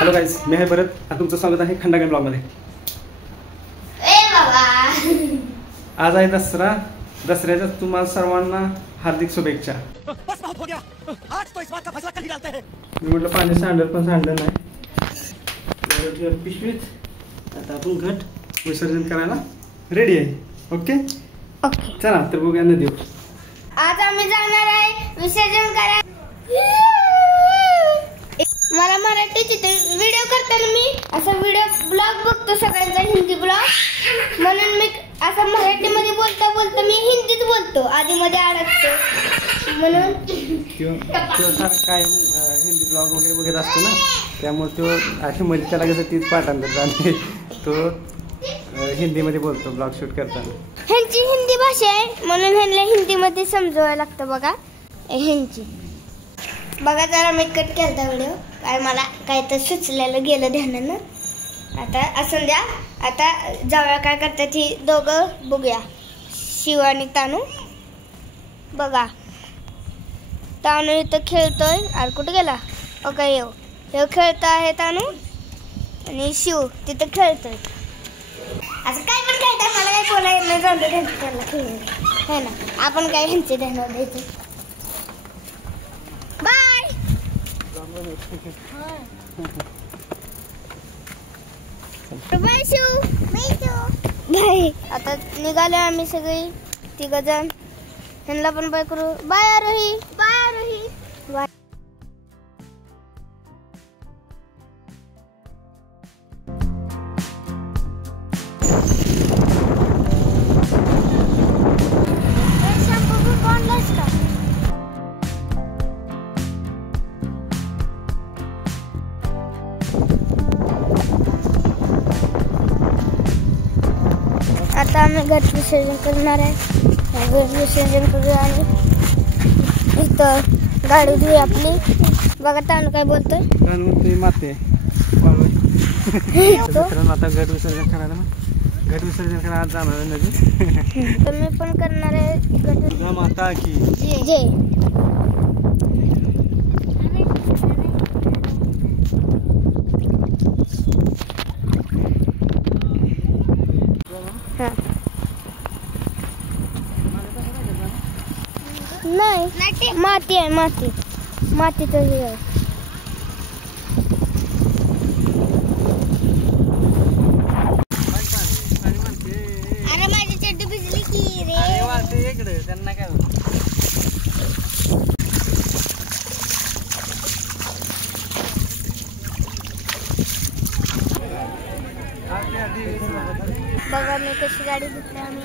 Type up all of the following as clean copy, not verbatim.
Hello guys, मी आहे भरत. आता तुमचं स्वागत आहे खंडागण ब्लॉगमध्ये. आज आहे दसरा. दसऱ्याच्या तुम्हाला सर्वांना हार्दिक शुभेच्छा. मी म्हटलं पाणी सांडलं पण सांडलं नाही. पिशवीत आता आपण घट विसर्जन करायला रेडी आहे. ओके ओके, चला तर बघूया नदी. आज आम्ही जाणार आहे विसर्जन करायला. मला मराठी व्हिडिओ करताना मी असा ब्लॉग बघतो सगळ्यांचा, हिंदी ब्लॉग, म्हणून मी असं मराठीमध्ये बोलता बोलता मी हिंदीत बोलतो, आधी मध्ये अडकतो म्हणून. काय हिंदी ब्लॉग वगैरे बघत असतो ना, त्यामुळे तो अशी मध्ये त्याला कसं तीच पाठांतर झाले, तो हिंदीमध्ये बोलतो ब्लॉग शूट करताना. ह्यांची हिंदी भाषा आहे म्हणून ह्यांना हिंदीमध्ये समजवायला लागतं. बघा ह्यांची बघा, जरा मी कट केलता व्हिडिओ, काय मला काय तर सुचलेलं गेलं ध्यानानं. आता असं द्या, आता जाऊया काय करतात ही दोघं बघूया. शिव आणि तानू. बघा तानू इथं खेळतोय. अरे कुठे गेला? ओके, हे खेळतो आहे तानू आणि शिव तिथं खेळतोय. असं काय पण खेळतात, मला काय बोलायला नाही, जाऊन त्याला खेळून है ना. आपण काय ह्यांचे ध्यान द्यायचं. Bye bye Shiv, bye. आता निघालो आम्ही सगळी तिघ जण. ह्यांना पण बाय करू. बाय आरोही, बाय आरोही, बाय. आता आम्ही घट विसर्जन करणार आहे. घट विसर्जन करूया आणि इथं गाडी धुई आपली. बघा तानू काय बोलतोय. माते आता घट विसर्जन करायला, घट विसर्जन करायला जाणार आहे नदी. तर मी पण करणार आहे घट माता की जय. नाही, माती आहे, माती तर हे आहे. अरे माझी चड्डी भिजली की रे. इकडे त्यांना काय बघा मी कशी गाडी धुतली. आम्ही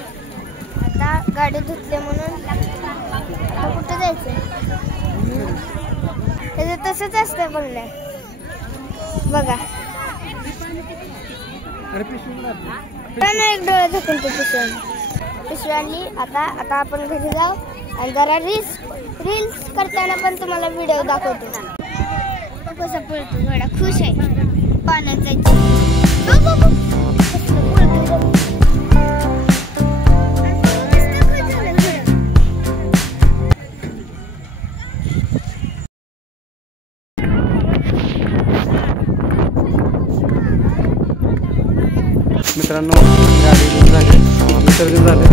आता गाडी धुतली म्हणून आता कुठं जायचं. त्याचं तसंच असतं बघणार. बघा एक डोळा झाकून तो पिशवी आणली. आता आपण घरी जाऊ आणि जरा रील्स करताना पण तुम्हाला व्हिडिओ दाखवतो. कसा पळतो घोडा, खुश आहे पाण्याचा. मित्रांनो, गाडी झाले, विसर्जन झाले.